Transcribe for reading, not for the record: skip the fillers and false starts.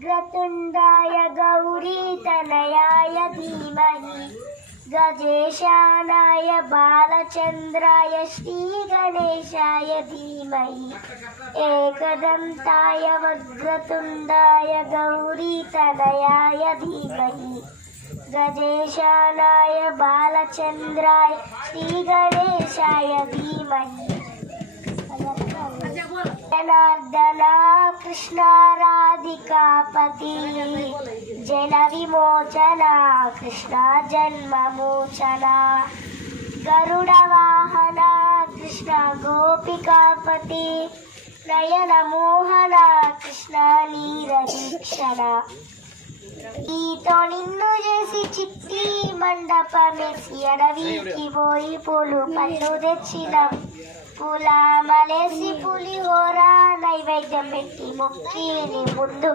वक्रतुण्डाय गौरीतनयाय धीमहि गजेशानाय बालचन्द्राय श्रीगणेशाय धीमहि एकदन्ताय वक्रतुण्डाय गौरीतनयाय धीमहि गजेशानाय बालचन्द्राय श्रीगणेशाय धीमहि जनार्दना कृष्ण राधिकापति जन विमोचना कृष्ण जन्ममोचना गरुडवाहना कृष्ण गोपिकापति नयन मोहना कृष्ण नीरदीक्षणा ఈతో నిన్ను చేసి చిట్టి మండపమేసి అడవికి పోయి పూలు పళ్ళు తెచ్చినాం పూలమలేసి పులిహోర నైవేద్యం పెట్టి మొక్కి ముందు